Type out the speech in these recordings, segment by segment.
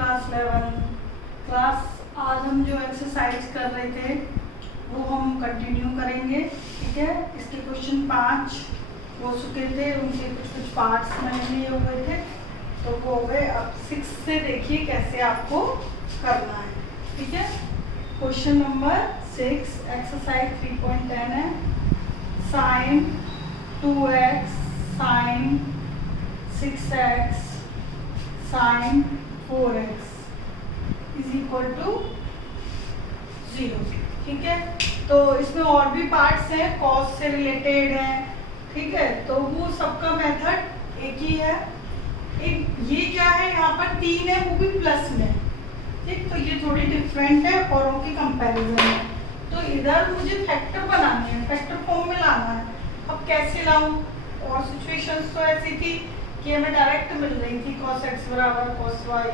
Class 11 class. आज हम जो एक्सरसाइज कर रहे थे वो हम कंटिन्यू करेंगे, ठीक है। इसके क्वेश्चन 5 हो चुके थे, उनके कुछ पार्ट्स मैंने लिए हुए थे तो वो हो गए। अब 6 से देखिए कैसे आपको करना है, ठीक है। क्वेश्चन नंबर 6 एक्सरसाइज 3.10 है। Sine 2x sine 6x sine 4x is equal to 0, ठीक है। तो इसमें और भी पार्ट्स हैं, कॉस से रिलेटेड है, ठीक है। तो वो सबका मेथड एक ही है। एक ये क्या है, यहाँ पर 3 है वो भी प्लस में, ठीक। तो ये थोड़ी डिफरेंट है औरों के कंपैरिजन में। तो इधर मुझे फैक्टर बनाने हैं, फैक्टर फॉर्म में लाना है। अब कैसे लाऊं? और सिचुएशंस तो ऐसी थी कि हमें डायरेक्ट मिल रही थी cos x बराबर cos y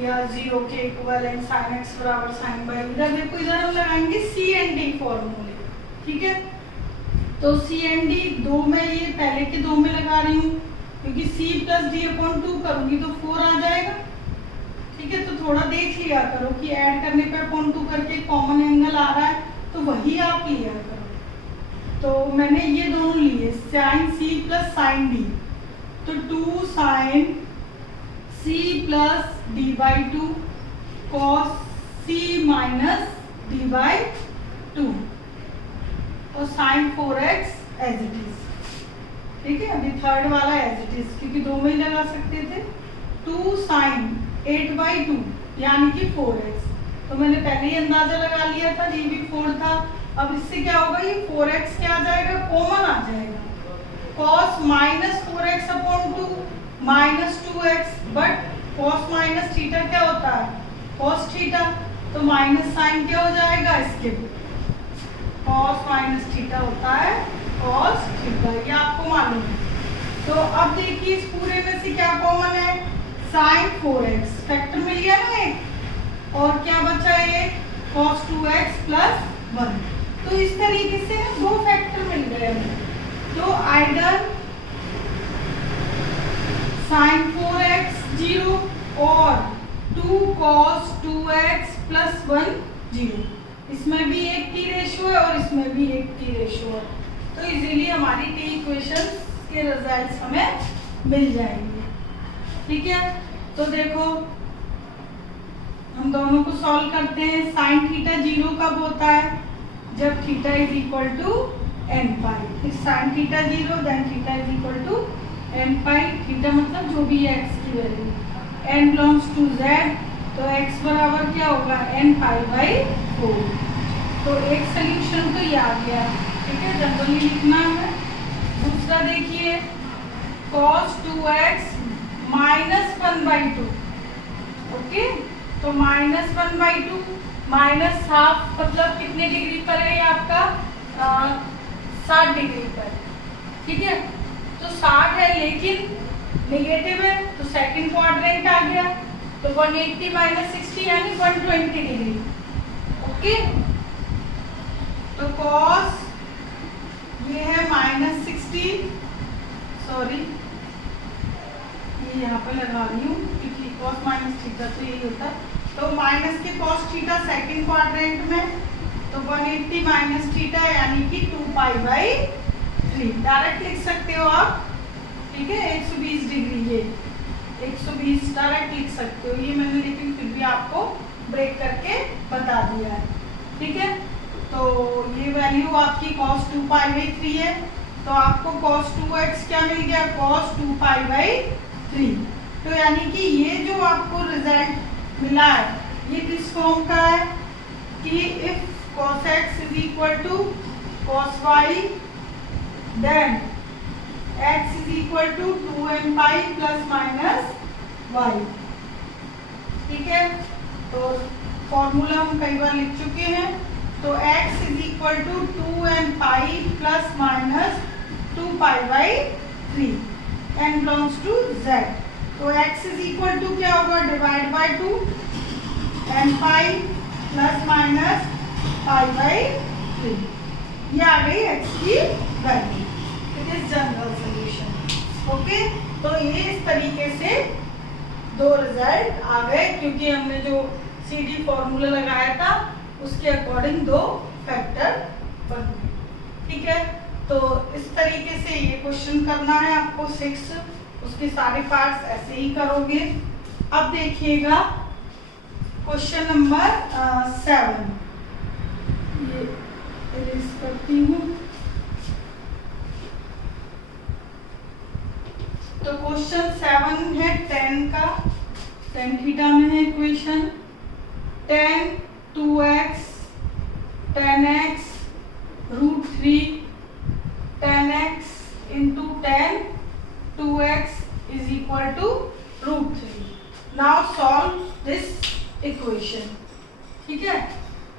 या 0 के इक्विवेलेंट sin x बराबर sin y। इधर देखो, इधर हम लगाएंगे C एंड D फॉर्मूले, ठीक है। तो C एंड D दो में, ये पहले के 2 में लगा रही हूँ क्योंकि C प्लस D अपॉन 2 करूंगी तो 4 आ जाएगा, ठीक है। तो थोड़ा देख लिया करो कि ऐड करने पे अपॉन 2 करके कॉमन एंगल आ रहा है तो वही आप लिया करो। तो मैंने ये दोनों लिए, sine C plus sine D, तो 2 sine C plus D by 2 cos C minus D by 2 और sign 4x as it is, ठीक है। अभी थर्ड वाला एज इट इज क्योंकि 2 में ही लगा सकते थे। 2 साइन 8 बाई 2 यानी कि 4x, तो मैंने पहले ही अंदाजा लगा लिया था, ये भी 4 था। अब इससे क्या होगा, ये 4x क्या आ जाएगा, कॉमन आ जाएगा। cos minus 4x upon 2 minus 2x, but cos minus theta क्या होता है, cos थीटा, तो माइनस साइन क्या हो जाएगा इसके, cos माइनस थीटा होता है cos थीटा, ये आपको मालूम है। तो अब देखिए इस पूरे में से क्या कॉमन है, साइन 4x फैक्टर मिल गया ना एक, और क्या बचा एक cos 2x प्लस 1। तो इस तरीके से 2 फैक्टर मिल गए हमें। तो आइडर साइन 4x 0 और 2 cos 2x प्लस 1 0। इसमें भी एक t रेशियो है और इसमें भी एक t रेशियो है, तो इजीली हमारी t इक्वेशन के रिजल्ट्स हमें मिल जाएंगे, ठीक है। तो देखो हम दोनों को सॉल्व करते हैं। साइन थीटा 0 कब होता है, जब theta is equal to n pi. फिर sine theta 0 then theta is equal to n pi, theta मतलब जो भी है x की value, n belongs to z, तो x बराबर क्या होगा n पाई बाई 4। तो एक सोल्यूशन तो ये आ गया, ठीक है, जनरली लिखना है। दूसरा देखिए cos 2x minus 1 by 2, okay. तो माइनस 1 बाई 2 माइनस हाफ मतलब कितने डिग्री पर है आपका, 60 डिग्री पर, ठीक है। तो 60 है लेकिन नेगेटिव है तो सेकंड क्वाड्रेंट आ गया, तो 180 माइनस 60 यानी 120 डिग्री, ओके। तो cos ये है माइनस 60, सॉरी ये यहाँ पे लगा रही हूँ क्योंकि cos माइनस थीटा तो यही होता है। तो माइनस के cos थीटा सेकंड क्वाड्रेंट में, तो 180 माइनस थीटा यानी कि 2 पाई बाई 3 डायरेक्ट लिख सकते हो आप, ठीक है। 120 डिग्री, ये 120 डायरेक्ट लिख सकते हो, ये मैंने लेकिन फिर भी आपको ब्रेक करके बता दिया है, ठीक है। तो ये वैल्यू आपकी cos 2 पाई बाई 3 है, तो आपको cos 2x क्या मिल गया, cos 2 पाई बाई 3। तो यानी कि ये जो आपको रिजल्ट मिला है ये किस फॉर्म का है कि if cos x is equal to cos y then x is equal to 2n pi plus minus y, ठीक है। तो फॉर्मूला हम कई बार लिख चुके हैं। तो x is equal to 2n pi plus minus 2 pi by 3, n belongs to z। तो x इज इक्वल टू क्या होगा, divide by 2 n pi plus minus pi by 3, ये आ गई x की वैल्यू। It is general solution, okay. तो ये इस तरीके से दो रिजल्ट आ गए, क्योंकि हमने जो CD फॉर्मूला लगाया था उसके अकॉर्डिंग दो फैक्टर बन गए। ठीक है, तो इस तरीके से ये क्वेश्चन करना है आपको 6, उसके सारे पार्ट्स ऐसे ही करोगे। अब देखिएगा क्वेश्चन नंबर 7, ये इरेज करती हूँ। तो क्वेश्चन 7 है 10 का, tan थीटा में है equation. tan 2x tan x √3 tan x into tan 2x is equal to √3. Now solve this equation. ठीक है,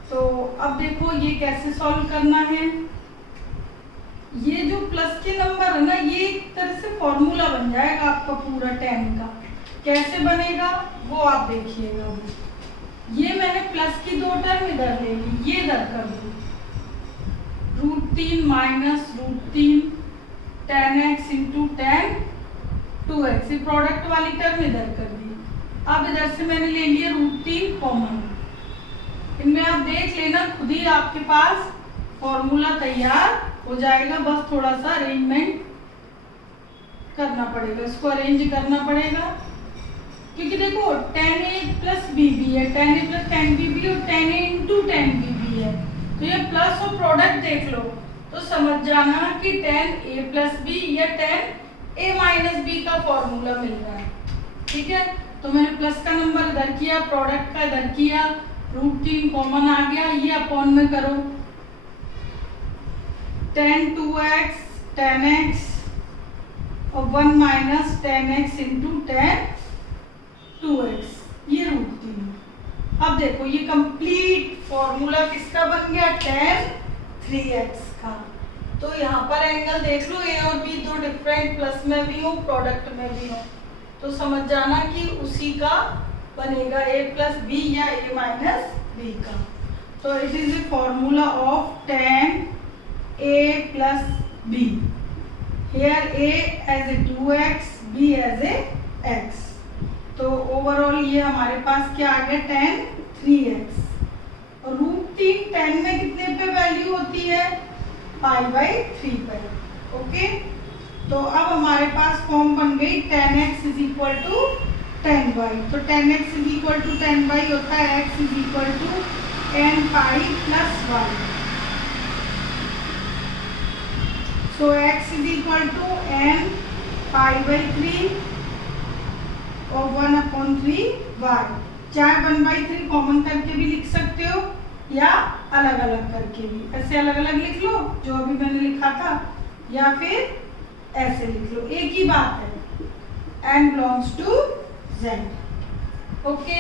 तो अब देखो ये कैसे सॉल्व करना है। ये जो प्लस के नंबर है ना, ये एक तरह से फॉर्मूला बन जाएगा आपका पूरा tan का। कैसे बनेगा वो आप देखिएगा। ये मैंने प्लस की दो टर्म इधर ले ली, ये इधर कर दूँ, √3 minus √3 tan x into tan 2x, ये प्रोडक्ट वाली टर्म इधर कर दी। अब इधर से मैंने ले लिया √3 कॉमन, इनमें आप देख लेना खुद ही आपके पास फॉर्मूला तैयार हो जाएगा, बस थोड़ा सा अरेंजमेंट करना पड़ेगा, इसको अरेंज करना पड़ेगा। क्योंकि देखो tan a प्लस bb है, tan a plus tan bb और tan a into tan bb है, तो ये प्लस और प्रोडक्ट देख लो तो समझ जाना कि tan a प्लस b या tan a माइनस b का फॉर्मूला मिल रहा है। ठीक है, तो मैंने प्लस का नंबर इधर किया, प्रोडक्ट का इधर किया, √3 कॉमन आ गया, ये अपॉन में करो, tan 2x tan x और 1 minus tan x into tan 2x, ये √3। अब देखो ये कंप्लीट फॉर्मूला किसका बन गया, tan 3x का। तो यहाँ पर एंगल देख लो, a और b दो डिफरेंट, प्लस में भी हो प्रोडक्ट में भी हो, तो समझ जाना कि उसी का बनेगा a प्लस b या a माइनस b का। तो it is the formula of tan a plus b, here a as a 2x, b as a x। तो ओवरऑल ये हमारे पास क्या आ गया, tan 3x, और √3 tan में कितने पे वैल्यू होती है, π/3 पे। ओके, तो अब हमारे पास फॉर्म बन गई tan x is equal to tan y। तो tan x is equal to tan y होता है x is equal to n pi plus y। So x is equal to n π/3 और 1/3 y। चाहे 1/3 कॉमन करके भी लिख सकते हो या अलग अलग करके भी, ऐसे अलग अलग लिख लो जो अभी मैंने लिखा था, या फिर ऐसे लिख लो, एक ही बात है, n belongs to z। Okay,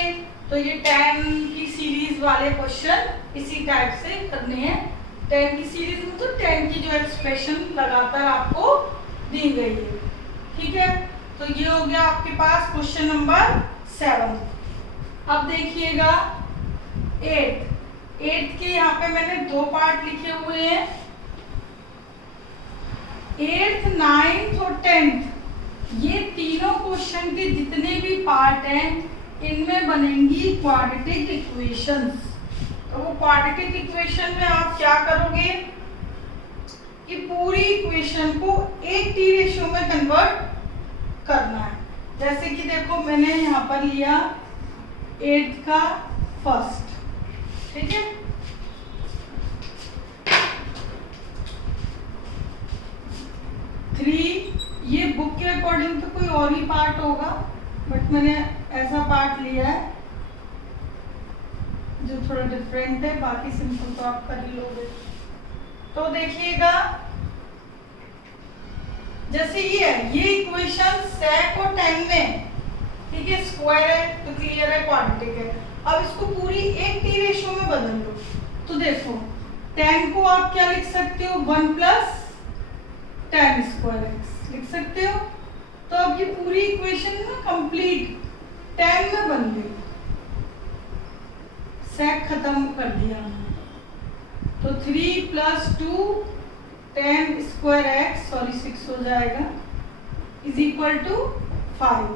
तो ये tan की सीरीज वाले क्वेश्चन इसी टाइप से करने हैं। tan की सीरीज में तो tan की जो एक्सप्रेशन लगातार आपको दी गई है। ठीक है, तो ये हो गया आपके पास क्वेश्चन नंबर 7। अब देखिएगा 8 के यहाँ पे मैंने दो पार्ट लिखे हुए हैं, 8th 9th और 10th, ये तीनों क्वेश्चन के जितने भी पार्ट हैं इनमें बनेंगी क्वाड्रेटिक इक्वेशंस। तो वो क्वाड्रेटिक इक्वेशन में आप क्या करोगे कि पूरी इक्वेशन को एक टी रेशियो में कन्वर्ट करना है। जैसे कि देखो मैंने यहाँ पर लिया 8 का फर्स्ट, ठीक है, थ्री, ये बुक के अकॉर्डिंग तो कोई और ही पार्ट होगा, बट मैंने ऐसा पार्ट लिया है जो थोड़ा डिफरेंट है, बाकी सिंपल तो आप कर ही लोगे। तो देखिएगा जैसे ये है, ये इक्वेशन sec और tan में, ठीक है, स्क्वायर है तो क्लियर है क्वाड्रेटिक है। अब इसको पूरी एक टी रेशियो में बदल लो। तो देखो tan को आप क्या लिख सकते हो, 1 प्लस tan स्क्वायर x लिख सकते हो। तो अब ये पूरी इक्वेशन ना कंप्लीट tan में बन गई, sec खत्म कर दिया हमने। तो 3 plus 2 tan square x, sorry 6 हो जाएगा, इज इक्वल टू 5।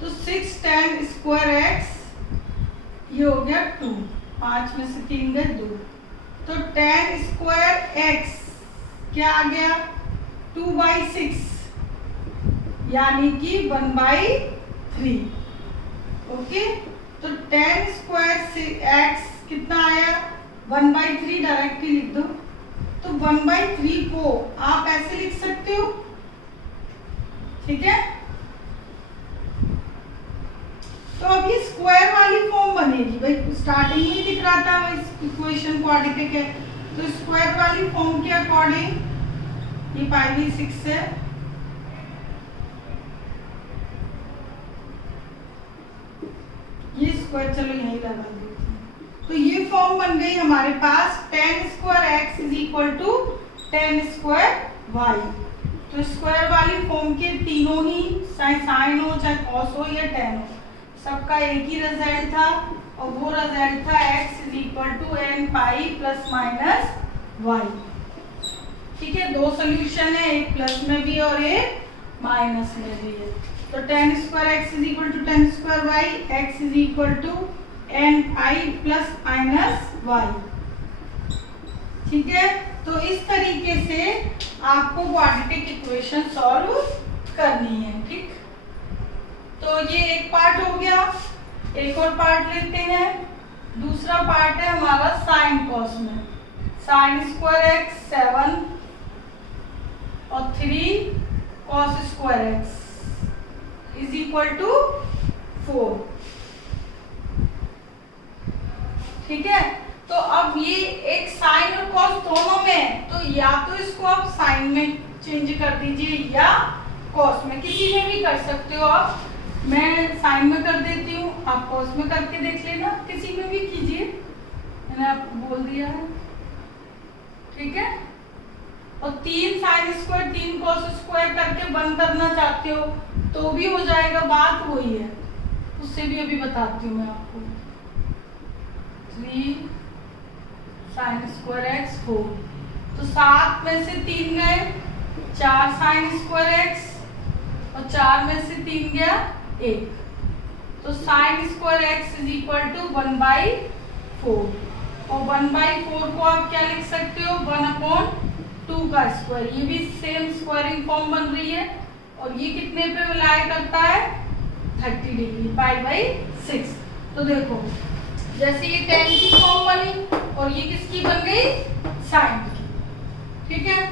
तो 6 tan स्क्वायर एक्स, ये हो गया 2, 5 में से 3 गए 2, तो tan स्क्वायर एक्स क्या आ गया 2/6 यानी कि 1/3। ओके, तो tan स्क्वायर एक्स कितना आया 1/3, डायरेक्टली लिख दो। तो 1/3 को आप ऐसे लिख सकते हो, ठीक है। तो अब ये स्क्वायर वाली फॉर्म बनेगी, भाई स्टार्टिंग में ही दिख रहा था इक्वेशन क्वाड्रेटिक है, तो स्क्वायर वाली फॉर्म के अकॉर्डिंग ये π/6 है, ये स्क्वायर चलो यही लगा देते हैं। तो ये फॉर्म बन गई हमारे पास tan square x is equal to tan square y. तो स्क्वायर वाली फॉर्म के तीनों ही, चाहे साइन हो चाहे कॉस हो या tan हो, सबका एक ही रिजल्ट था, और वो रिजल्ट था x is equal to n pi plus minus y. ठीक है, दो सोल्यूशन है, एक प्लस में भी और एक माइनस में भी है। तो tan square x is equal to tan square y, x is equal to n pi plus minus y. ठीक है, तो इस तरीके से आपको क्वाड्रेटिक इक्वेशन सॉल्व करनी है। ठीक, तो ये एक पार्ट हो गया, एक और पार्ट लेते हैं। दूसरा पार्ट है हमारा साइन कॉस में। साइन स्क्वायर एक्स 7 और 3 cos square x is equal to 4। ठीक है, तो अब ये एक साइन और कॉस दोनों में है, तो या तो इसको आप साइन में चेंज कर दीजिए या कॉस में, किसी में भी कर सकते हो आप। मैं साइन में कर देती हूँ, आप कॉस में करके देख लेना, किसी में भी कीजिए, मैंने आपको बोल दिया है। ठीक है, और 3 साइन स्क्वायर 3 कॉस स्क्वायर करके बंद करना चाहते हो तो भी हो जाएगा, बात वही है, उससे भी अभी बताती हूँ मैं आपको। 3 साइन स्क्वायर एक्स 4, तो 7 में से 3 गए 4 साइन स्क्वायर एक्स, और 4 में से 3 गया 1, तो sine square x is equal to 1/4, और 1/4 को आप क्या लिख सकते हो 1/2 का स्क्वायर। ये भी सेम स्क्वायरिंग फॉर्म बन रही है, और ये कितने पे लाई करता है 30 डिग्री, π/6। तो देखो जैसे ये tan की फॉर्म बनी और ये किसकी बन गई साइन की। ठीक है,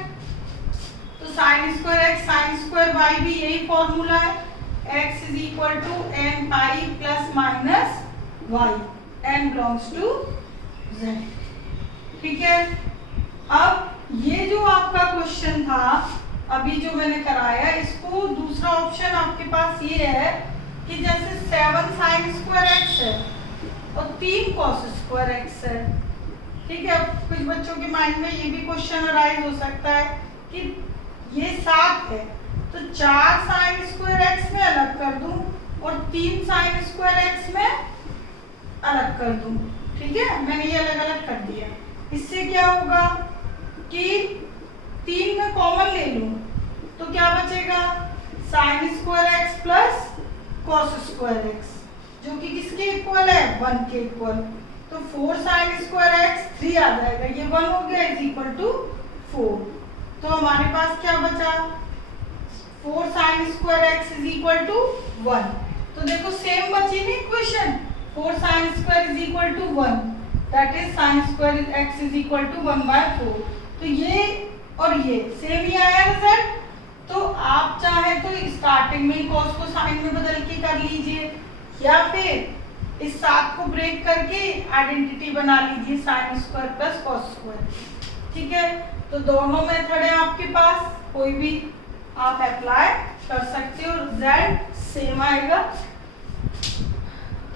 तो sine square x sine square y भी यही फॉर्मूला है, x is equal to n pi plus minus y, n belongs to z। ठीक है, अब ये जो आपका क्वेश्चन था अभी जो मैंने कराया, इसको दूसरा ऑप्शन आपके पास ये है कि जैसे 7 साइन स्क्वायर एक्स है और 3 कॉस स्क्वायर एक्स है। ठीक है, अब कुछ बच्चों के माइंड में ये भी क्वेश्चन अराइज हो सकता है कि ये 7 है तो 4 साइन स्क्वायर एक्स में अलग कर दूं और 3 साइन स्क्वायर एक्स में अलग कर दूं। ठीक है, मैंने ये अलग अलग कर दिया। इससे क्या होगा कि 3 में कॉमन ले लूं तो क्या बचेगा sign square x plus cos square x, जो कि किसके इक्वल है 1 के इक्वल। तो 4 साइन स्क्वायर एक्स 3 आ जाएगा, ये 1 हो गया इज इक्वल टू 4। तो हमारे पास क्या बचा 4 sine square x is equal to 1। तो देखो सेम बची ना equation, 4 sine square is equal to 1, that is sine square x is equal to 1/4। तो ये और ये सेम ही आया रिजल्ट। तो आप चाहे तो स्टार्टिंग में ही कॉस को साइन में बदल के कर लीजिए, या फिर इस 7 को ब्रेक करके आइडेंटिटी बना लीजिए sine square plus cos square. ठीक है, तो दोनों मेथड है आपके पास, कोई भी आप अप्लाई कर सकते हो, रिजल्ट सेम आएगा।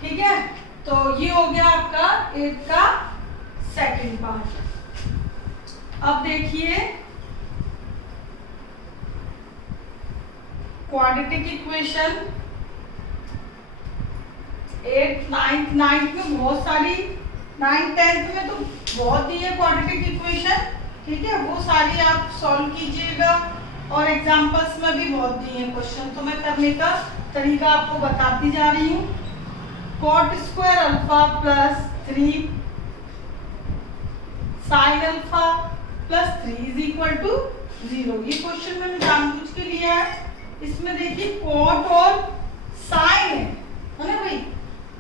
ठीक है, तो ये हो गया आपका 8 का सेकंड पार्ट। अब देखिए क्वाड्रेटिक इक्वेशन 8th 9th में बहुत सारी, 9th 10th में तो बहुत ही है क्वाड्रेटिक इक्वेशन। ठीक है, वो सारी आप सॉल्व कीजिएगा, और एग्जांपल्स में भी बहुत दिए हैं क्वेश्चन, तो मैं करने का तरीका आपको बताती जा रही हूँ। Cot square alpha plus 3 sine alpha plus 3 is equal to 0। ये क्वेश्चन मैंने जानबूझ के लिया है। इसमें देखिए कॉट और साइन है ना भाई,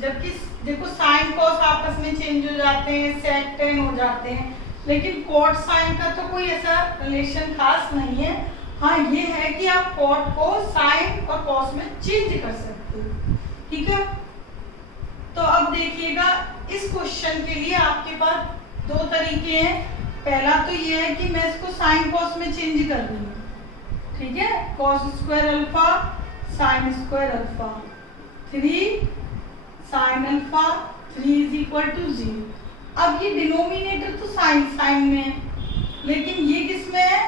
जबकि देखो साइन कॉस आपस में चेंज हो जाते हैं, सेक टेन हो जाते हैं, लेकिन कॉट साइन का तो कोई ऐसा रिलेशन खास नहीं है। हाँ ये है कि आप कॉट को साइन और कॉस में चेंज कर सकते हो, ठीक है। तो अब देखिएगा इस क्वेश्चन के लिए आपके पास दो तरीके हैं। पहला तो ये है कि मैं इसको साइन कॉस में चेंज कर दूंगी, ठीक है। Cos square alpha sine square alpha 3 sine alpha 3 is equal to 0। अब ये डिनोमिनेटर तो साइन में है, लेकिन ये किस में है,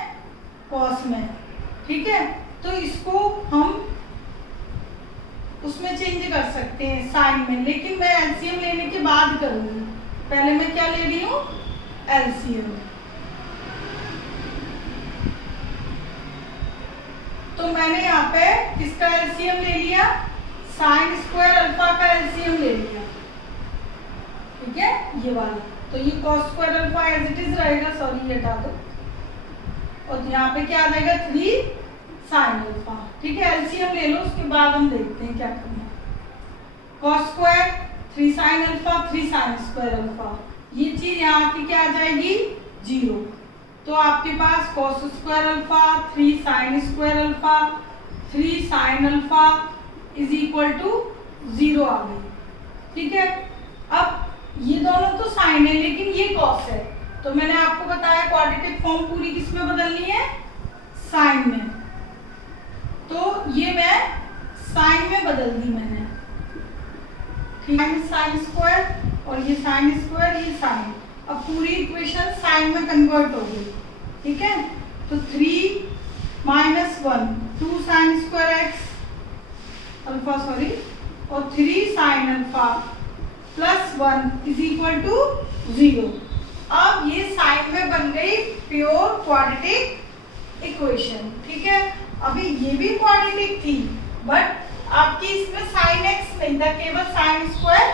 कॉस में, ठीक है। तो इसको हम उसमें चेंज कर सकते हैं साइन में, लेकिन मैं एलसीएम लेने के बाद करूंगी। पहले मैं क्या ले रही हूँ, एलसीएम। तो मैंने यहाँ पे किसका एलसीएम ले लिया, साइन स्क्वायर अल्फा का एलसीएम ले लिया, ठीक है, ये वाला। तो ये cos square alpha as it is रहेगा, सॉरी ये हटा दो, और यहाँ पे क्या आ जाएगा 3 साइन अल्फा, ठीक है। एलसीएम ले लो, उसके बाद हम देखते हैं क्या करना है। Cos square 3 sine alpha 3 sine square alpha, ये चीज यहाँ की क्या आ जाएगी, 0। तो आपके पास cos square alpha 3 sine square alpha 3 sine alpha is equal to 0 आ गई, ठीक है। अब ये दोनों तो साइन है, लेकिन ये कॉस है, तो मैंने आपको बताया क्वाड्रेटिक फॉर्म पूरी किस में बदलनी है, साइन में। तो ये मैं साइन में बदल दी मैंने, ठीक है। साइन स्क्वायर और ये साइन स्क्वायर, ये साइन, अब पूरी इक्वेशन साइन में कन्वर्ट हो गई, ठीक है। तो 3 minus 1 2 sine square x alpha sorry और 3 sine alpha plus 1 is equal to 0। अब ये साइन में बन गई प्योर क्वाड्रेटिक इक्वेशन, ठीक है। अभी ये भी क्वाड्रेटिक थी, बट आपकी इसमें साइन एक्स नहीं था, केवल साइन स्क्वायर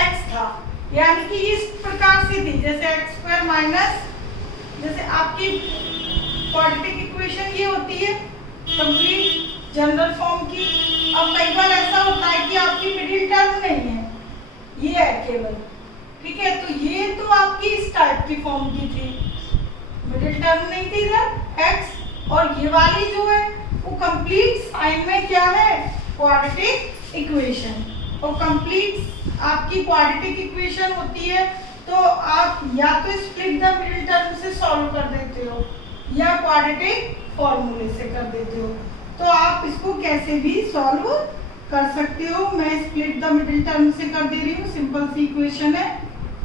एक्स था, यानी कि इस प्रकार से थी जैसे एक्स स्क्वायर माइनस, जैसे आपकी क्वाड्रेटिक इक्वेशन ये होती है कंप्लीट जनरल फॉर्म की। अब कई बार ऐसा होता है कि आपकी मिडिल टर्म नहीं है, ये है केवल, ठीक है। तो ये तो आपकी इस टाइप की फॉर्म की थी, मिडिल टर्म नहीं थी इधर एक्स, और ये वाली जो है वो कंप्लीट साइन में क्या है, क्वाड्रेटिक इक्वेशन। और कंप्लीट आपकी क्वाड्रेटिक इक्वेशन होती है तो आप या तो स्प्लिट द मिडिल टर्म से सॉल्व कर देते हो या क्वाड्रेटिक फॉर्मूले से कर देते हो। तो आप इसको कैसे भी सॉल्व कर सकते हो। मैं स्प्लिट द मिडिल टर्म से कर दे रही हूँ, सिंपल सी इक्वेशन है,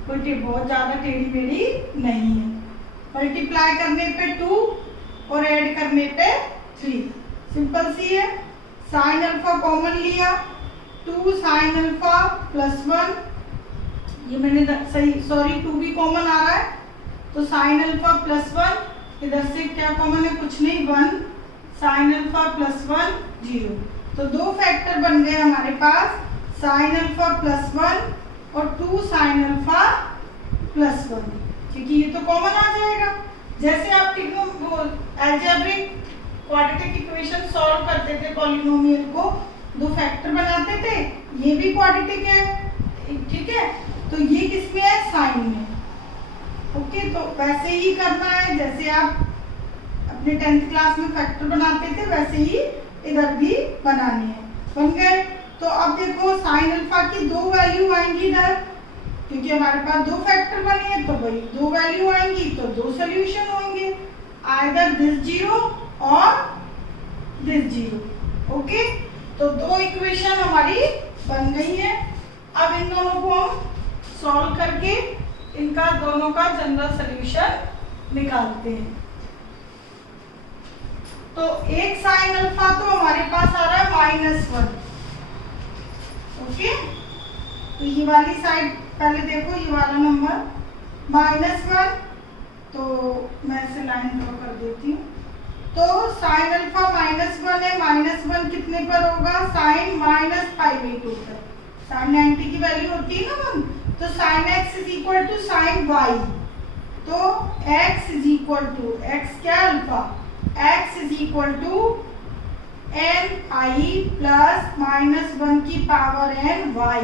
बट ये बहुत ज़्यादा टेढ़ी मेढ़ी नहीं है। मल्टीप्लाई करने पे 2 और ऐड करने पे 3, सिंपल सी है। साइन अल्फा कॉमन लिया, 2 साइन अल्फा प्लस 1, ये मैंने सही सॉरी 2 भी कॉमन आ रहा है, तो साइन अल्फा प्लस 1, इधर से क्या कॉमन है, कुछ नहीं, 1 साइन अल्फा प्लस 1 0। तो दो फैक्टर बन गए हमारे पास, साइन अल्फा प्लस 1 और 2 साइन अल्फा प्लस 1, क्योंकि ये तो कॉमन आ जाएगा। जैसे आप अलजेब्रिक क्वाड्रेटिक इक्वेशन सॉल्व करते थे, पॉलिनोमियल को दो फैक्टर बनाते थे, ये भी क्वाड्रेटिक है, ठीक है। तो ये किसमें है, साइन में, ओके। तो वैसे ही करना है, जैसे आप अपने 10th क्लास में फैक्टर बनाते थे वैसे ही इधर भी बनानी है। बन गए। तो अब देखो साइन अल्फा की 2 वैल्यू आएंगी इधर, क्योंकि हमारे पास 2 फैक्टर बने हैं, तो भाई 2 वैल्यू आएंगी तो 2 सोल्यूशन होंगे, आइदर दिस 0 और दिस 0, ओके। तो 2 इक्वेशन हमारी बन गई है। अब इन दोनों को हम सॉल्व करके इनका दोनों का जनरल सोल्यूशन निकालते हैं। तो एक साइन अल्फा तो हमारे पास आ रहा है -1, ओके। तो ये वाली साइड पहले देखो, ये वाला नंबर -1, तो मैं इसे लाइन ड्रॉ कर देती हूँ। तो साइन अल्फा -1 है, -1 कितने पर होगा, साइन -π/2 पर। साइन 90 की वैल्यू होती है ना 1, तो sine x is equal to sine y। तो x is equal to, x क्या अल्फा, x is equal to n plus -1 की पावर n y।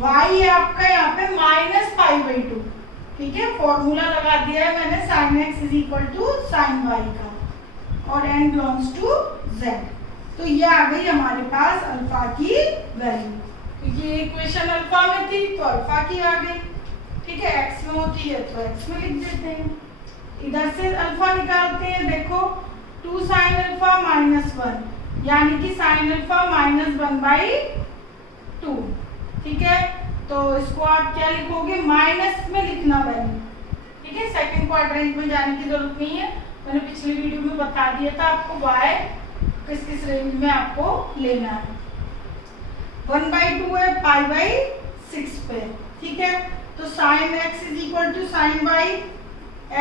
y है आपका यहाँ पे -π/2, ठीक है। फॉर्मूला लगा दिया है मैंने sine x is equal to sine y का, और n बिलोंग्स टू z। तो ये आ गई हमारे पास अल्फा की वैल्यू, क्योंकि ये इक्वेशन अल्फा में थी तो अल्फा की आ गई, ठीक है। x में होती है तो x में लिख देते हैं। इधर से अल्फा निकालते हैं, देखो 2 साइन अल्फा -1, यानी कि साइन अल्फा -1/2, ठीक है। तो इसको आप क्या लिखोगे, माइनस में लिखना वैल्यू, ठीक है। सेकंड क्वाड्रेंट में जाने की जरूरत नहीं है, मैंने पिछली वीडियो में बता दिया था आपको y किस किस रेंज में आपको लेना है। 1/2 है π/6 पे, ठीक है। तो sine x is equal to sine y,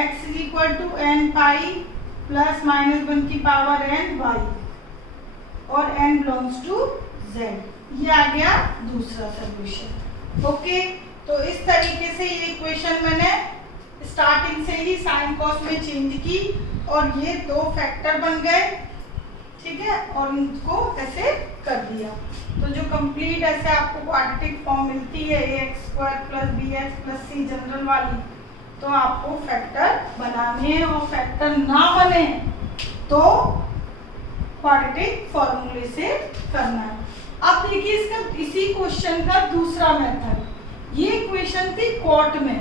x is equal to n pi plus -1 की पावर n y, और n बिलोंग्स टू z। ये आ गया दूसरा सॉल्यूशन, ओके। तो इस तरीके से ये इक्वेशन मैंने स्टार्टिंग से ही साइन कॉस में चेंज की, और ये 2 फैक्टर बन गए, ठीक है, और इनको ऐसे कर दिया। तो जो कंप्लीट ऐसे आपको क्वाड्रेटिक फॉर्म मिलती है ax² + bx + c जनरल वाली, तो आपको फैक्टर बनाने हैं, और फैक्टर ना बने तो क्वाड्रेटिक फॉर्मूले से करना है। अब देखिए इसका, इसी क्वेश्चन का दूसरा मेथड, ये इक्वेशन थी क्वाट में,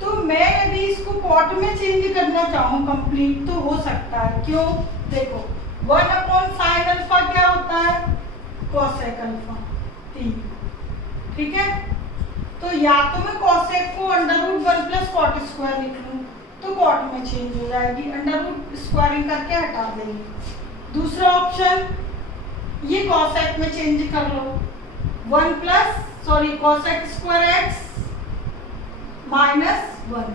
तो मैं यदि इसको क्वाट में चेंज करना चाहूँ कंप्लीट तो हो सकता है, क्यों, देखो 1/sin अल्फा क्या होता है, कोसेक अल्फा t, ठीक है। तो या तो मैं कोसेक को √1 + cot² लिख लूँ तो कॉट में चेंज हो जाएगी, √स्क्वायरिंग करके हटा देंगे। दूसरा ऑप्शन, ये कोसेक में चेंज कर लो, cosec² x -1,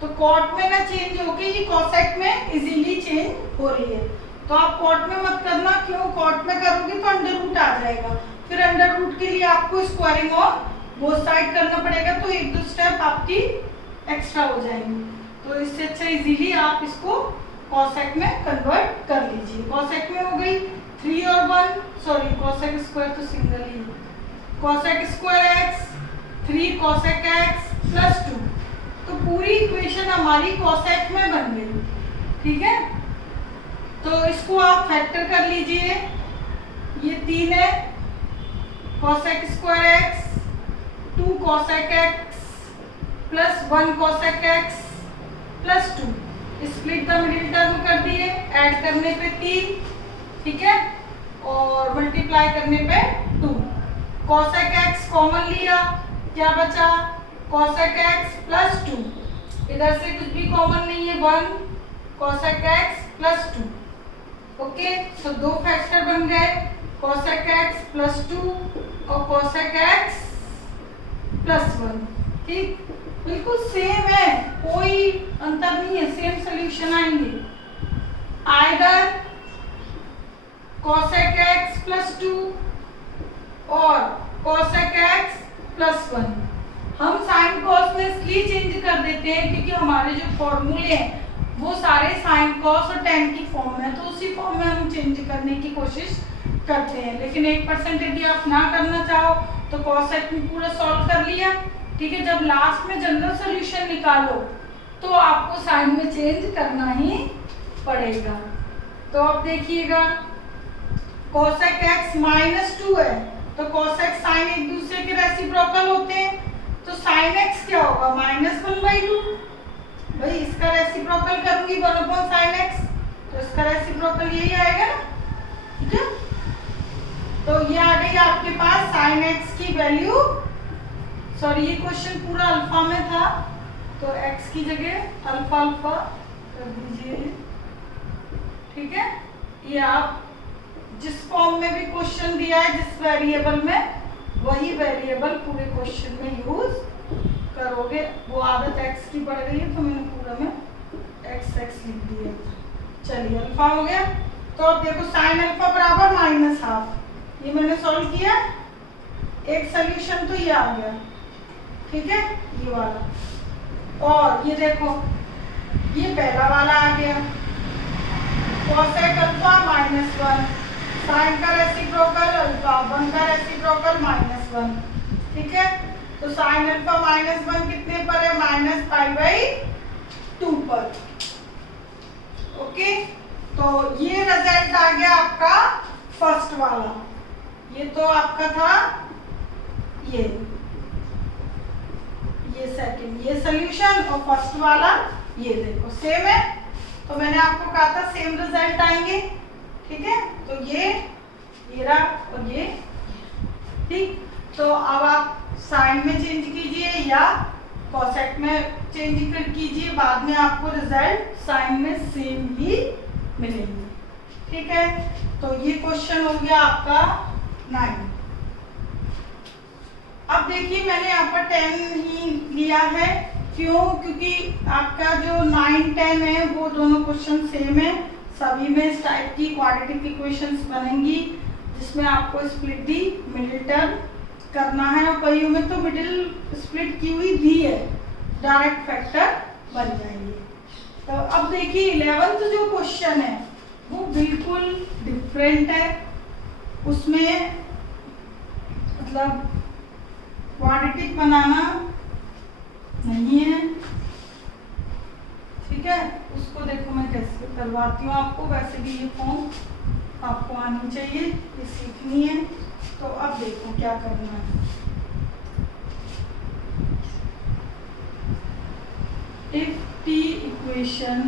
तो कॉट में ना चेंज होके ये कोसेक में इजीली चेंज हो रही है। तो आप कॉट में मत करना, क्यों, कॉट में करोगे तो अंडर रूट आ जाएगा, फिर अंडर रूट के लिए आपको स्क्वायरिंग और बोथ साइड करना पड़ेगा, तो 1-2 स्टेप आपकी एक्स्ट्रा हो जाएंगी। तो इससे अच्छा इजीली आप इसको कोसेक में कन्वर्ट कर लीजिए। कोसेक में हो गई 3 और 1, सॉरी कोसेक स्क्वायर तो सिंगल ही है, cosec² x 3 cosec x + 2, तो पूरी इक्वेशन हमारी कोसेक में बन गई, ठीक है। तो इसको आप फैक्टर कर लीजिए, ये 3 है cosec² x 2 cosec x + 1 cosec x + 2, split the middle term कर दिए, ऐड करने पे 3, ठीक है, और मल्टीप्लाई करने पे 2। cosec x कॉमन लिया, क्या बचा, cosec x + 2, इधर से कुछ भी कॉमन नहीं है, 1 cosec x + 2, ओके। तो 2 फैक्टर बन गए, cosec x + 2 और cosec x + 1, ठीक, बिल्कुल सेम है, कोई अंतर नहीं है, सेम सोल्यूशन आएंगे। आइदर cosec x + 2 और cosec x + 1। हम साइन कॉस में इसलिए चेंज कर देते हैं क्योंकि हमारे जो फॉर्मूले हैं वो सारे साइन कॉस और tan की फॉर्म में, तो उसी फॉर्म में हम चेंज करने की कोशिश करते हैं। लेकिन 1% यदि आप ना करना चाहो तो cosec में पूरा सॉल्व कर लिया, ठीक है। जब लास्ट में जनरल सोल्यूशन निकालो तो आपको साइन में चेंज करना ही पड़ेगा। तो अब देखिएगा cosec x -2 है, तो cosec sin एक दूसरे के रेसिप्रोकल होते हैं, तो sin x क्या होगा, -1/2, भाई इसका रेसिप्रोकल करूंगी 1/sin x, तो इसका रेसिप्रोकल यही आएगा ना, ठीक है। तो ये आ गई आपके पास sin x की वैल्यू, सॉरी ये क्वेश्चन पूरा अल्फा में था, तो x की जगह अल्फा कर दीजिए, ठीक है। ये आप जिस फॉर्म में भी क्वेश्चन दिया है, जिस वेरिएबल में, वही वेरिएबल पूरे क्वेश्चन में यूज करोगे। वो आदत x की पड़ गई है तो मैंने पूरा में एक्स एक्स लिख दिया। चलिए अल्फा हो गया। तो अब देखो साइन अल्फा बराबर माइनस हाफ, ये मैंने सॉल्व किया, एक सोल्यूशन तो ये आ गया, ठीक है, ये वाला। और ये देखो ये पहला वाला आ गया, कोसेक अल्फा -1, साइन का रेसिप्रोकल अल्फा, 1 का रेसिप्रोकल -1, ठीक है। तो साइन अल्फा -1 कितने पर है? -π/2 पर। ओके, तो ये रिजल्ट आ गया आपका फर्स्ट वाला। ये तो आपका था ये सेकंड, ये सोल्यूशन, और फर्स्ट वाला ये देखो सेम है। तो मैंने आपको कहा था सेम रिजल्ट आएंगे, ठीक है। तो ये रहा और ये, ठीक। तो अब आप साइन में चेंज कीजिए या कोसेक में चेंज कीजिए, बाद में आपको रिजल्ट साइन में सेम ही मिलेंगे, ठीक है। तो ये क्वेश्चन हो गया आपका 9। अब देखिए मैंने यहाँ पर 10 ही लिया है, क्यों? क्योंकि आपका जो 9, 10 है वो दोनों क्वेश्चन सेम है, सभी में इस टाइप की क्वाड्रेटिक इक्वेशंस बनेंगी जिसमें आपको स्प्लिट दी मिडिल टर्म करना है, और कईयों में तो मिडिल स्प्लिट की हुई भी है, डायरेक्ट फैक्टर बन जाएंगे। तो अब देखिए 11th जो क्वेश्चन है वो बिल्कुल डिफरेंट है, उसमें मतलब क्वाड्रेटिक बनाना नहीं है, ठीक है। उसको देखो मैं कैसे करवाती हूँ आपको, वैसे भी ये फॉर्म आपको आनी चाहिए, ये सीखनी है। तो अब देखो क्या करना है। If T equation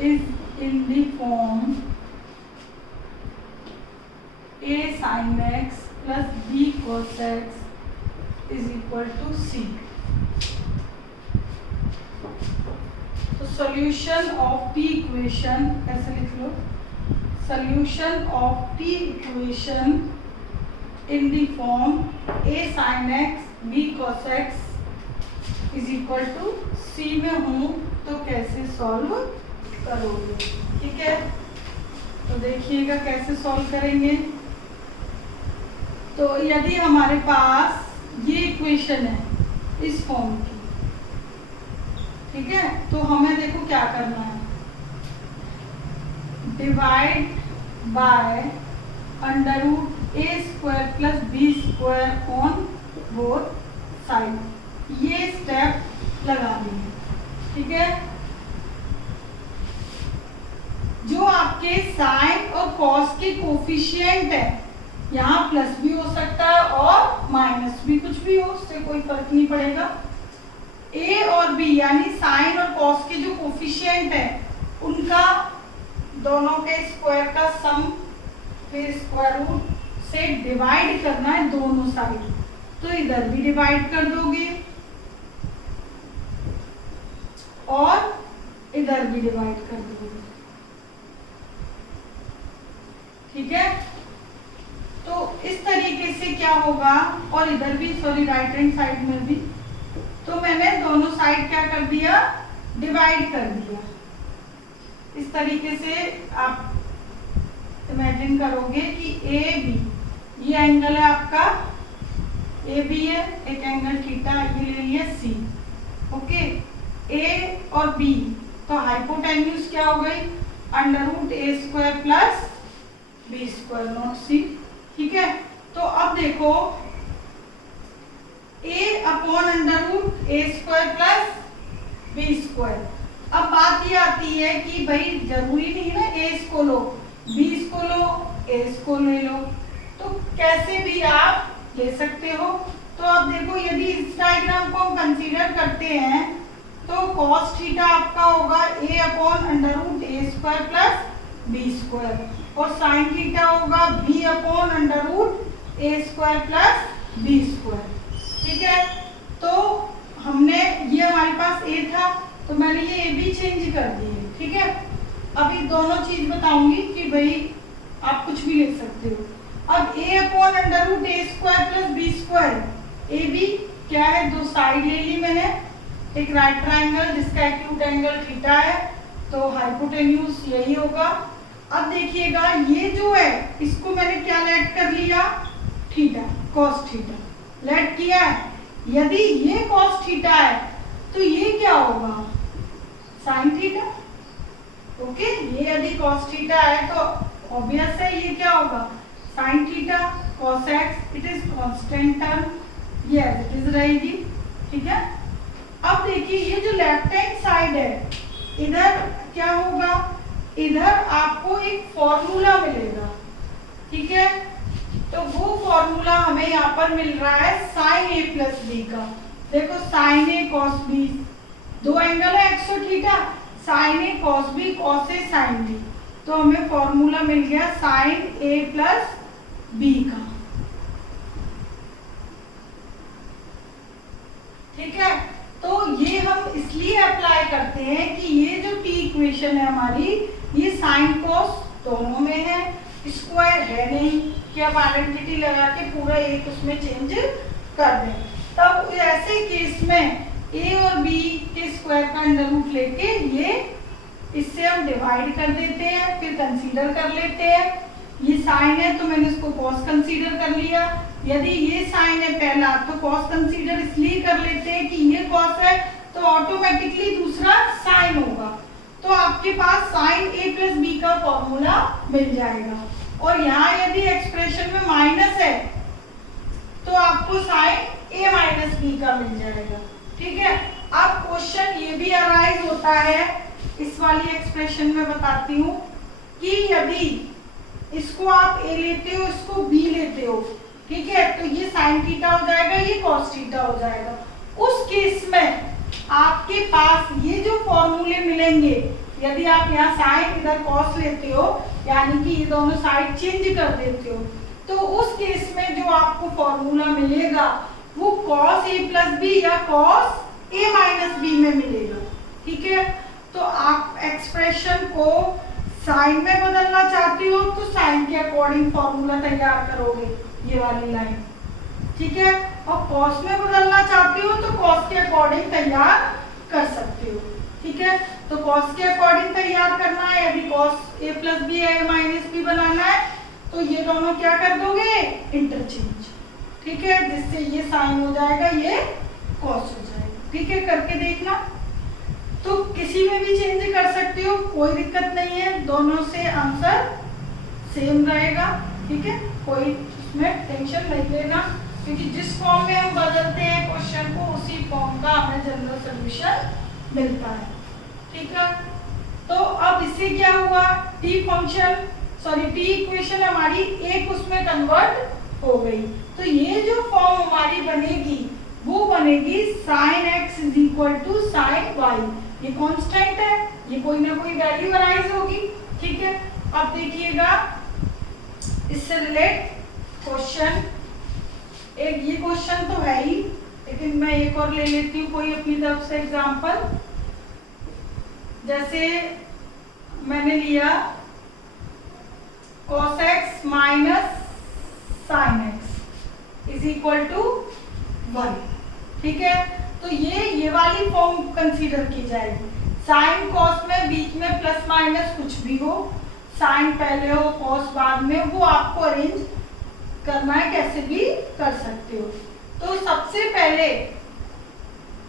is in the form A sin x plus B cos x is equal to C. तो solution of T equation ऐसे लिख लो, solution of T equation in the form A sin x B cos x is equal to C में हूँ तो कैसे solve करोगे, ठीक है। तो देखिएगा कैसे सॉल्व करेंगे। तो यदि हमारे पास ये इक्वेशन है इस फॉर्म की, ठीक है, तो हमें देखो क्या करना है, divide by √a² + b² on both side, ये स्टेप लगा देंगे, ठीक है। जो आपके साइन और कॉस के कोफिशिएंट है, यहाँ प्लस भी हो सकता है और माइनस भी, कुछ भी हो, उससे कोई फर्क नहीं पड़ेगा। ए और बी यानी साइन और कॉस के जो कोफिशिएंट है उनका दोनों के स्क्वायर का सम, फिर स्क्वायर रूट से डिवाइड करना है दोनों साइड। तो इधर भी डिवाइड कर दोगे और इधर भी डिवाइड कर दोगे, ठीक है। तो इस तरीके से क्या होगा, और इधर भी सॉरी राइट हैंड साइड में भी, तो मैंने दोनों साइड क्या कर दिया, डिवाइड कर दिया। इस तरीके से आप इमेजिन करोगे कि ए बी, ये एंगल है आपका ए बी है, एक एंगल थीटा ये ले लिया सी, ओके। ए और बी, तो हाइपोटेन्यूज क्या हो गई, √a² + b² नॉट सी, ठीक है। तो अब देखो a/√a² + b²। अब बात ये आती है कि भाई जरूरी नहीं ना a इसको लो, b इसको लो, a इसको ले लो, तो कैसे भी आप ले सकते हो। तो अब देखो यदि इस डायग्राम को हम कंसीडर करते हैं तो cos थीटा आपका होगा a/√a² + b² और sin थीटा होगा b/√a² + b², ठीक है। तो हमने ये हमारे पास a था तो मैंने ये a भी चेंज कर दिए, ठीक है। अभी दोनों चीज बताऊंगी कि भाई आप कुछ भी लिख सकते हो। अब a/√a² + b², a b क्या है, दो साइड ले ली मैंने, एक राइट ट्राइंगल जिसका एक्यूट एंगल थीटा है, तो हाइपोटेन्यूज यही होगा। अब देखिएगा ये जो है इसको मैंने क्या लेट कर लिया, थीटा, कॉस थीटा लेट किया है। यदि ये कॉस थीटा है तो ये क्या होगा, साइन थीटा। ओके, ये यदि कॉस थीटा है तो ऑब्वियस है ये क्या होगा, sine theta. Cos x it is constant term, ये एज इट इज रहेगी। ठीक है, अब देखिए ये जो लेफ्ट हैंड साइड है, इधर क्या होगा, इधर आपको एक फॉर्मूला मिलेगा। ठीक है, तो वो फॉर्मूला हमें यहाँ पर मिल रहा है साइन ए प्लस बी का। देखो साइन ए कॉस बी, दो एंगल है एक्स और theta, sign A cos B, cos A sine B, तो हमें फॉर्मूला मिल गया साइन ए प्लस बी का। ठीक है, तो ये हम इसलिए अप्लाई करते हैं कि ये जो टी इक्वेशन है हमारी, ये साइन कॉस दोनों में है, स्क्वायर है नहीं कि आप आइडेंटिटी लगा के पूरा एक उसमें चेंज कर दें। तब ऐसे केस में ए और बी के स्क्वायर का अंडर रूट लेके ये इससे हम डिवाइड कर देते हैं, फिर कंसीडर कर लेते हैं। ये साइन है तो मैंने इसको कॉस कंसीडर कर लिया, यदि ये साइन है पहला तो कॉस कंसीडर इसलिए कर लेते हैं कि ये कॉस है तो ऑटोमेटिकली दूसरा साइन होगा, तो आपके पास साइन ए प्लस बी का फॉर्मूला मिल जाएगा। और यहाँ यदि एक्सप्रेशन में माइनस है तो आपको साइन ए माइनस बी का मिल जाएगा। ठीक है, अब क्वेश्चन ये भी अराइज होता है इस वाली एक्सप्रेशन में, बताती हूँ कि यदि इसको आप ए लेते हो, इसको बी लेते हो, ठीक है, तो ये साइन थीटा हो जाएगा, ये कॉस थीटा हो जाएगा। उस केस में आपके पास ये जो फॉर्मूले मिलेंगे, यदि आप यहाँ साइन इधर कॉस लेते हो, यानी कि ये दोनों साइड चेंज कर देते हो, तो उस केस में जो आपको फॉर्मूला मिलेगा वो कॉस ए प्लस बी या कॉस ए माइनस बी में मिलेगा। ठीक है, तो आप एक्सप्रेशन को साइन में बदलना चाहते हो तो साइन के अकॉर्डिंग फॉर्मूला तैयार करोगे, ये वाली लाइन। ठीक है, और कॉस में बदलना चाहते हो तो कॉस के अकॉर्डिंग तैयार कर सकते हो। ठीक है, तो कॉस के अकॉर्डिंग तैयार करना है, यदि कॉस ए प्लस बी या ए माइनस बी बनाना है तो ये दोनों क्या कर दोगे, इंटरचेंज। ठीक है, जिससे ये साइन हो जाएगा, ये कॉस हो जाएगा। ठीक है, करके देखना, तो किसी में भी चेंज कर सकते हो, कोई दिक्कत नहीं है, दोनों से आंसर सेम रहेगा। ठीक है, कोई इसमें टेंशन नहीं लेना, क्योंकि जिस फॉर्म में हम बदलते हैं क्वेश्चन को उसी फॉर्म का हमें जनरल सॉल्यूशन मिलता है। ठीक है, तो अब इससे क्या हुआ, टी फंक्शन टी इक्वेशन हमारी एक उसमें कन्वर्ट हो गई। तो ये जो फॉर्म हमारी बनेगी वो बनेगी sine x is equal to sine y. ये कांस्टेंट है, ये कोई ना कोई वैल्यू अराइज होगी। ठीक है, अब देखिएगा इससे रिलेट क्वेश्चन, एक ये क्वेश्चन तो है ही, लेकिन मैं एक और ले लेती हूँ कोई अपनी तरफ से एग्जांपल। जैसे मैंने लिया cos x minus sine x is equal to 1। ठीक है, तो ये वाली फॉर्म कंसीडर की जाएगी। साइन कॉस में बीच में प्लस माइनस कुछ भी हो, साइन पहले हो कॉस बाद में, वो आपको अरेंज करना है, कैसे भी कर सकते हो। तो सबसे पहले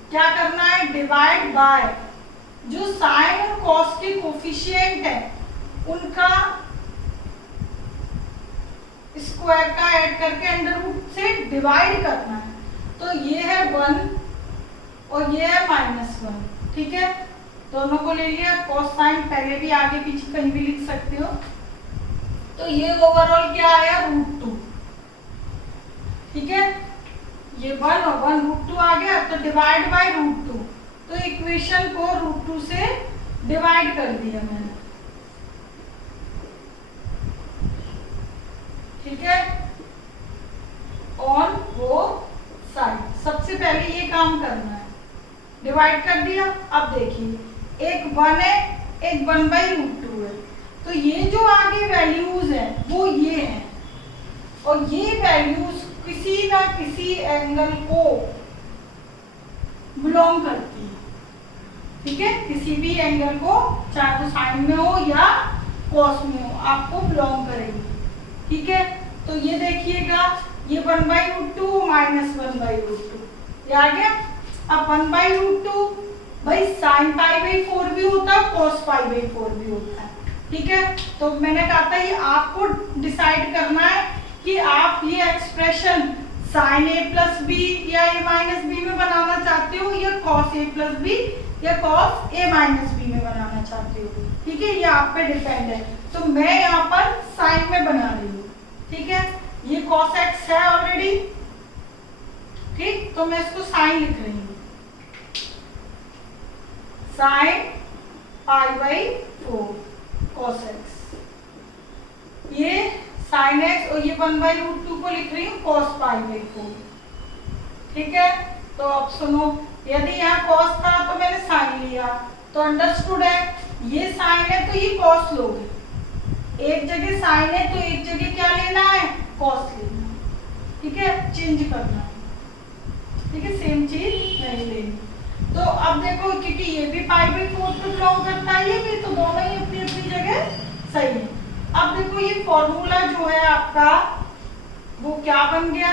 क्या करना है, डिवाइड बाय जो साइन और कॉस के कोफिशिएंट है उनका स्क्वायर का ऐड करके अंडर रूट से डिवाइड करना है। तो ये है 1 और ये है -1। ठीक है, दोनों को ले लिया, कॉस साइन पहले भी आगे पीछे कहीं भी लिख सकते हो। तो ये ओवरऑल क्या आया, √2। ठीक है, ये 1 और 1 √2 आ गया, तो डिवाइड बाय √2। तो इक्वेशन को √2 से डिवाइड कर दिया मैंने। ठीक है, ऑन बोथ साइड सबसे पहले ये काम करना है, डिवाइड कर दिया। अब देखिए एक 1 है, एक 1/√2 है, तो ये जो आगे वैल्यूज है वो ये है, और ये वैल्यूज किसी ना किसी एंगल को बिलोंग करती है, ठीक है। किसी भी एंगल को, चाहे वो साइन में हो या कॉस में हो, आपको बिलोंग करेगी, ठीक है। तो ये देखिएगा, ये 1/√2 माइनस 1/√2, ये आ गया। अब 1/√2 भाई साइन π/4 भी होता है, कॉस π/4 भी होता है, ठीक है। तो मैंने कहा था ये आपको डिसाइड करना है कि आप ये expression sine a plus b या a माइनस बी में बनाना चाहते हो या कॉस a प्लस बी या कॉस a माइनस बी में बनाना चाहते हो, ठीक है। ये आप पे डिपेंड है। तो मैं यहाँ पर साइन में बना रही हूँ, ठीक है। ये cos x है ऑलरेडी, ठीक, तो मैं इसको साइन लिख रही हूँ, साइन π/4 cos x, ये साइन x और ये 1/√2 को लिख रही हूँ cos π/4, ठीक है। तो अब सुनो, यदि यहाँ cos था तो मैंने साइन लिया, तो अंडरस्टूड है। ये साइन है तो ये cos लोगे, एक जगह साइन है तो एक जगह क्या लेना है, cos लेना है, ठीक है, चेंज करना है, ठीक है, सेम चीज नहीं लेनी। तो अब देखो, क्योंकि ये भी π/4 पे बिलोंग करता है, ये भी, तो दोनों ही अपनी अपनी जगह सही है। अब देखो ये फॉर्मूला जो है आपका वो क्या बन गया,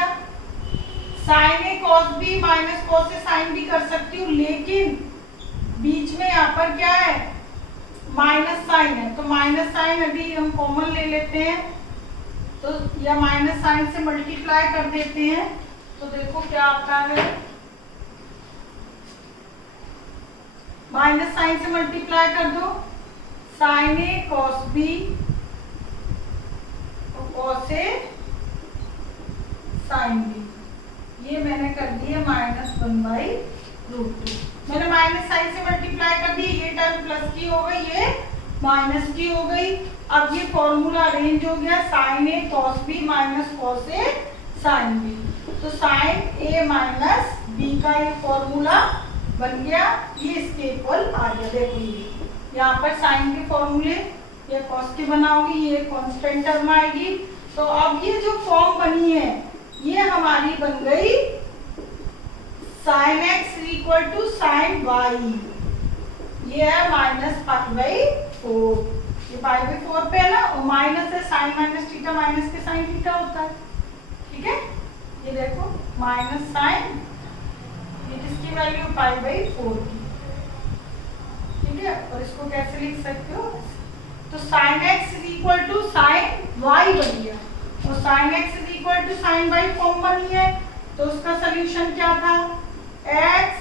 sign A cos B minus cos A sine B कर सकती हूँ, लेकिन बीच में यहाँ पर क्या है, माइनस साइन है, तो माइनस साइन अभी हम कॉमन ले लेते हैं, तो या माइनस साइन से मल्टीप्लाई कर देते हैं, तो देखो क्या आता है, माइनस साइन से मल्टीप्लाई कर दो, साइन ए कॉस बी और कॉस ए साइन बी, ये मैंने कर दिया -1/√2। मैंने माइनस साइन से मल्टीप्लाई कर दिया, ये टर्म प्लस की हो गई, ये माइनस की हो गई। अब ये फॉर्मूला अरेंज हो गया, sign A cos B minus cos A sine B, तो साइन ए माइनस बी का ये फॉर्मूला बन गया, ये इसके इक्वल आ गया। देखो ये यहाँ पर साइन के फॉर्मूले या कॉस के बनाओगे, ये कांस्टेंट टर्म आएगी। तो अब ये जो फॉर्म बनी है ये हमारी बन गई sine x equal to sine y, ये है -π/4, ये π/4 पे है ना, और माइनस है, साइन माइनस थीटा माइनस के साइन थीटा होता है, ठीक है। ये देखो माइनस साइन, ये किसकी वैल्यू π/4 की, ठीक है। और इसको कैसे लिख सकते हो, तो sine x is equal to sine y बन गया, और sine x is equal to sine y form बनी है, तो उसका सोल्यूशन क्या था, x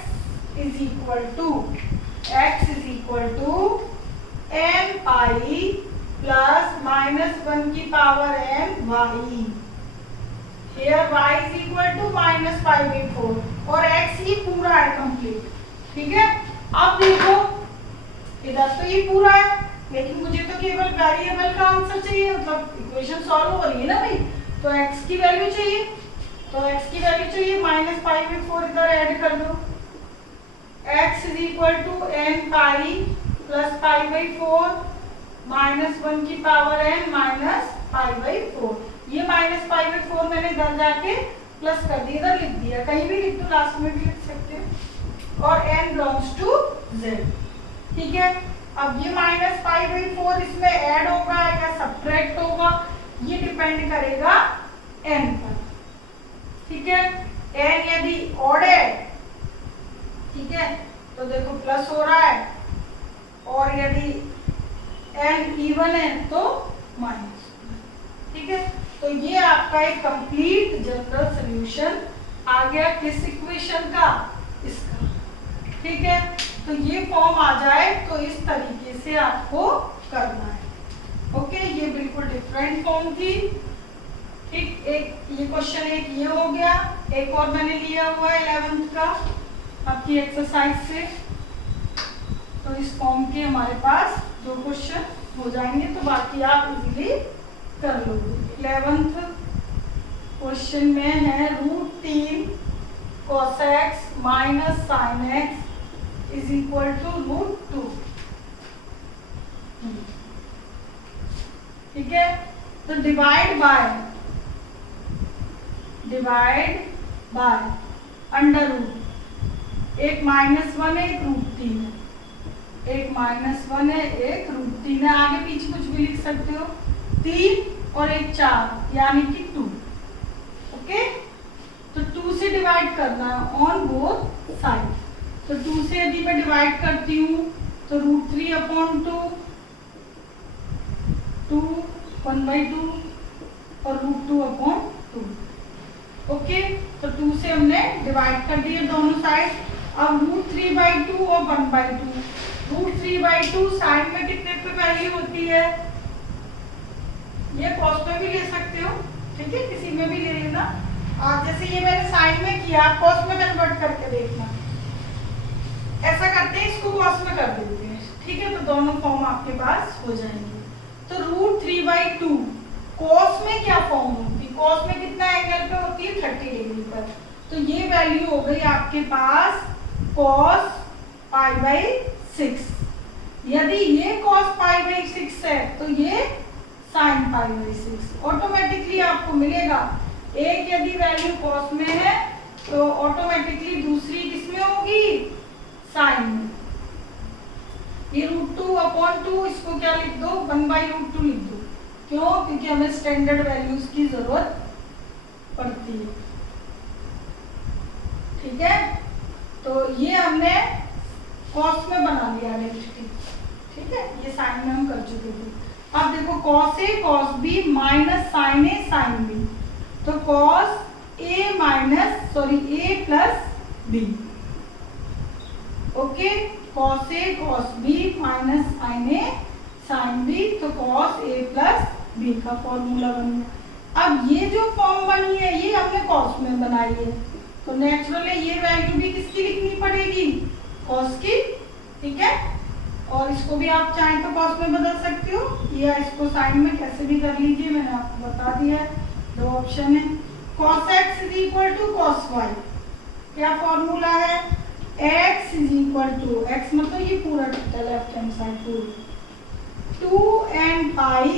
is equal to n pi plus -1 की power n y, here y is equal to -π/4 और x ये पूरा है कंप्लीट, ठीक है। अब देखो इधर तो ये पूरा है, लेकिन मुझे तो केवल वेरिएबल का आंसर चाहिए, मतलब इक्वेशन सॉल्व हो रही है ना भाई, तो x की वैल्यू चाहिए, तो x की वैल्यू चाहिए -π/4, इधर ऐड कर दो, x is equal to n pi plus π/4 -1 की पावर n माइनस π/4, ये -π/4 मैंने इधर जाके प्लस कर दिया, इधर लिख दिया, कहीं भी लिख दो, लास्ट में भी लिख सकते हो, और n बिलोंग्स टू z, ठीक है। अब ये -π/4 इसमें ऐड होगा या सब्ट्रैक्ट होगा, ये डिपेंड करेगा n पर, ठीक है। n यदि ऑड है, ठीक है, तो देखो प्लस हो रहा है, और यदि n इवन है तो माइनस, ठीक है। तो ये आपका एक कंप्लीट जनरल सॉल्यूशन आ गया, किस इक्वेशन का, इसका, ठीक है। तो ये फॉर्म आ जाए तो इस तरीके से आपको करना है, ओके। ये बिल्कुल डिफरेंट फॉर्म थी, ठीक। एक ये क्वेश्चन एक ये हो गया, एक और मैंने लिया हुआ है 11th का आपकी एक्सरसाइज से, तो इस फॉर्म के हमारे पास 2 क्वेश्चन हो जाएंगे, तो बाकी आप इजीली कर लोगे। 11th क्वेश्चन में है √3 cos x minus sin x is equal to √2, ठीक है। तो डिवाइड बाय अंडर रूट एक -1 है, एक √3 है, एक -1 है, एक √3 है। आगे पीछे कुछ भी लिख सकते हो। 3 और एक 4 यानी कि 2। ओके, तो 2 से डिवाइड करना है ऑन बोथ साइड। तो 2 से यदि मैं डिवाइड करती हूँ तो √3/2, 2 1/2 और √2/2। ओके, तो 2 से हमने डिवाइड कर दिए दोनों साइड। अब √3/2 और 1/2। √3/2 साइड में कितने पे वैल्यू होती है? ये कॉस में भी ले सकते हो, ठीक है, किसी में भी ले लेना। जैसे ये मैंने साइन में किया, कॉस में कन्वर्ट करके देखना। ऐसा करते हैं, इसको कॉस में कर देते हैं, ठीक है, तो दोनों फॉर्म आपके पास हो जाएंगे। तो √3/2 कॉस में क्या फॉर्म होती है? कॉस में कितना एंगल पे होती है? 30 डिग्री पर। तो ये वैल्यू हो गई आपके पास cos π/6। यदि ये cos π/6 है तो ये sin π/6। ऑटोमेटिकली आपको मिलेगा, एक यदि वैल्यू cos में है तो ऑटोमेटिकली दूसरी किसमें होगी? sin में। ये √2/2 इसको क्या लिख दो? 1/√2 लिख दो। क्यों? क्योंकि हमें स्टैंडर्ड वैल्यूज की जरूरत पड़ती है, ठीक है। तो ये हमने कॉस में बना लिया आइडेंटिटी, ठीक है, ये साइन में हम कर चुके थे। अब देखो cos A cos B minus sin A sin B, तो cos A plus B। Okay, cos A cos B minus sin A sin B, तो cos A प्लस B का फॉर्मूला बन गया। अब ये जो फॉर्म बनी है ये हमने cos में बनाई है, तो नेचुरली ये वैल्यू भी किसकी लिखनी पड़ेगी? cos की, ठीक है। और इसको भी आप चाहें तो cos में बदल सकते हो, या इसको sin में कैसे भी कर लीजिए, मैंने आपको बता दिया है। दो ऑप्शन है। cos x = cos y, क्या फॉर्मूला है? x x मतलब ये पूरा left hand side 2n pi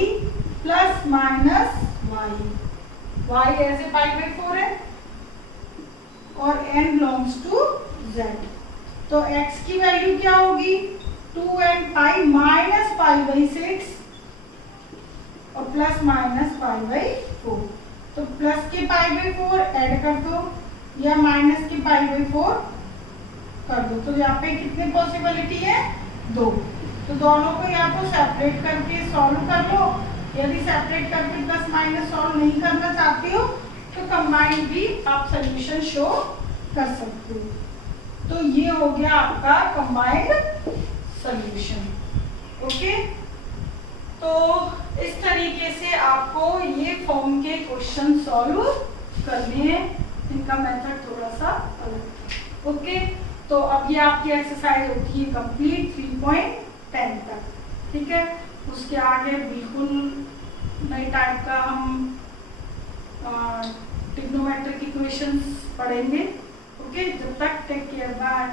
plus minus y ऐसे π/4 है और n बिलोंग्स टू z। तो x की वैल्यू क्या होगी? 2n पाई माइनस π/6 और प्लस माइनस π/4। तो प्लस के π/4 ऐड कर दो या माइनस के π/4 कर दो। तो यहाँ पे कितने पॉसिबिलिटी है? 2। तो दोनों को या तो सेपरेट करके सॉल्व कर लो, यदि सेपरेट करके प्लस माइनस सॉल्व नहीं करना चाहते हो तो कंबाइंड भी आप सोल्यूशन शो कर सकते हो। तो ये हो गया आपका कंबाइंड सोल्यूशन। ओके, तो इस तरीके से आपको ये फॉर्म के क्वेश्चन सॉल्व करने हैं, इनका मेथड थोड़ा सा अलग। ओके, तो अब ये आपकी एक्सरसाइज होती है कंप्लीट 3.10 तक, ठीक है। उसके आगे बिल्कुल नई टाइप का हम ट्रिग्नोमेट्रिक इक्वेशंस पढ़ेंगे। ओके, जब तक टेक केयर, बाय।